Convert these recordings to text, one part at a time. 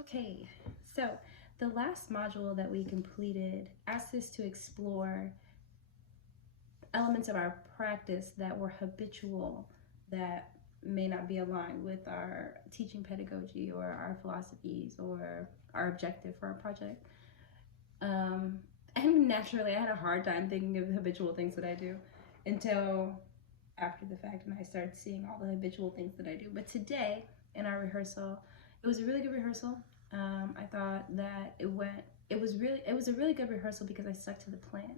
Okay, so the last module that we completed asked us to explore elements of our practice that were habitual, that may not be aligned with our teaching pedagogy or our philosophies or our objective for our project. And naturally, I had a hard time thinking of the habitual things that I do until after the fact, and I started seeing all the habitual things that I do. But today, in our rehearsal, it was a really good rehearsal. I thought that it was a really good rehearsal because I stuck to the plan.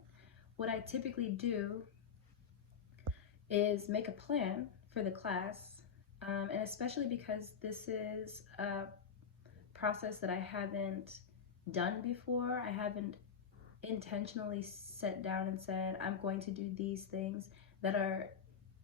What I typically do is make a plan for the class, and especially because this is a process that I haven't done before. I haven't intentionally sat down and said, I'm going to do these things that are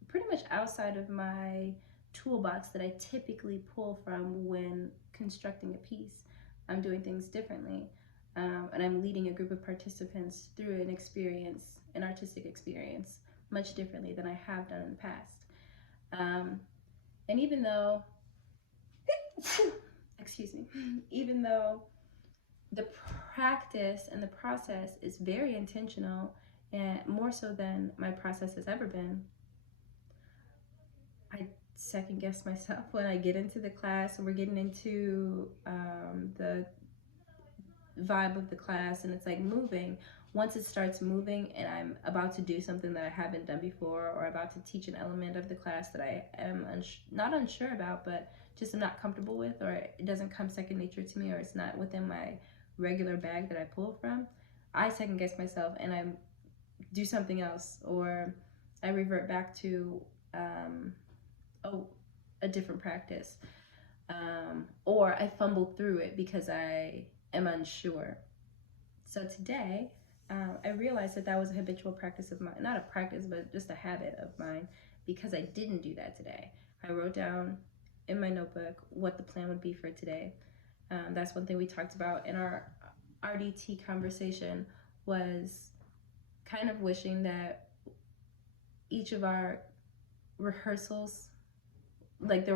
pretty much outside of my toolbox that I typically pull from when constructing a piece. I'm doing things differently, and I'm leading a group of participants through an experience, an artistic experience, much differently than I have done in the past. And even though, excuse me, even though the practice and the process is very intentional, and more so than my process has ever been, I second guess myself when I get into the class and we're getting into the vibe of the class and it's like moving. Once it starts moving and I'm about to do something that I haven't done before, or about to teach an element of the class that I am not unsure about, but just am not comfortable with, or it doesn't come second nature to me, or it's not within my regular bag that I pull from, I second guess myself and I do something else, or I revert back to a different practice, or I fumble through it because I am unsure. So today, I realized that that was a habitual practice of mine, not a practice, but just a habit of mine, because I didn't do that today. I wrote down in my notebook what the plan would be for today. That's one thing we talked about in our RDT conversation, was kind of wishing that each of our rehearsals, like that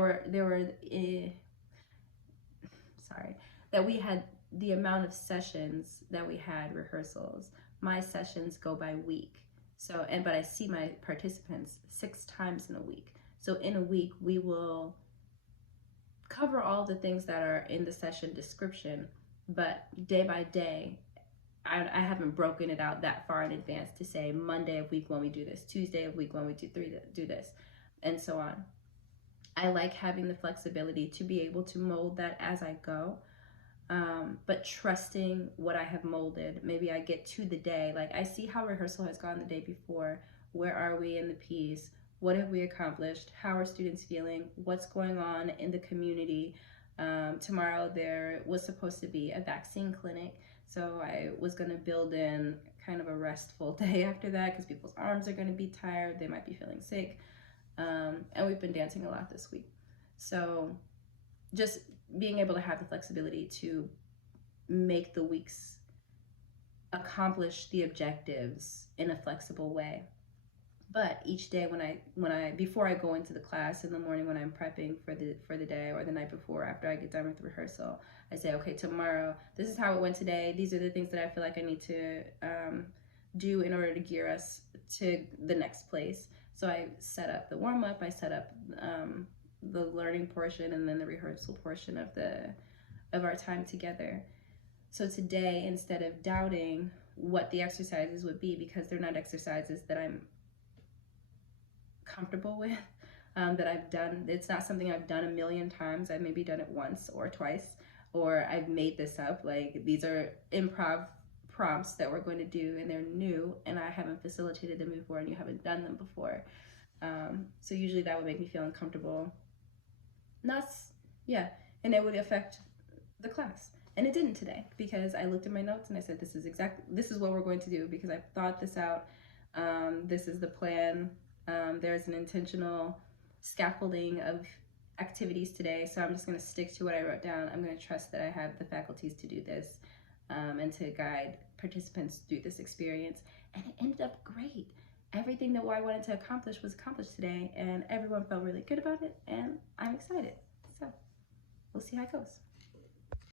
we had the amount of sessions that we had rehearsals. My sessions go by week. So, but I see my participants 6 times in a week. So in a week, we will cover all the things that are in the session description, but day by day, I haven't broken it out that far in advance to say Monday of week 1 we do this, Tuesday of week 1 we do this, and so on. I like having the flexibility to be able to mold that as I go, but trusting what I have molded. Maybe I get to the day, like I see how rehearsal has gone the day before. Where are we in the piece? What have we accomplished? How are students feeling? What's going on in the community? Tomorrow there was supposed to be a vaccine clinic, so I was going to build in kind of a restful day after that, because people's arms are going to be tired, they might be feeling sick, and we've been dancing a lot this week. So just being able to have the flexibility to make the weeks accomplish the objectives in a flexible way. But each day when I before I go into the class in the morning, when I'm prepping for the day, or the night before after I get done with the rehearsal, I say, okay, tomorrow, this is how it went today. These are the things that I feel like I need to do in order to gear us to the next place. So I set up the warm-up, I set up the learning portion, and then the rehearsal portion of our time together. So today, instead of doubting what the exercises would be, because they're not exercises that I'm comfortable with, that I've done, it's not something I've done a million times. I've maybe done it once or twice, or I've made this up. Like, these are improv prompts that we're going to do, and they're new, and I haven't facilitated them before, and you haven't done them before. So usually that would make me feel uncomfortable. And it would affect the class. And it didn't today, because I looked at my notes and I said, this is what we're going to do, because I've thought this out. This is the plan. There's an intentional scaffolding of activities today, so I'm just going to stick to what I wrote down. I'm going to trust that I have the faculties to do this, and to guide participants through this experience. And it ended up great. Everything that I wanted to accomplish was accomplished today, and everyone felt really good about it, and I'm excited. So we'll see how it goes.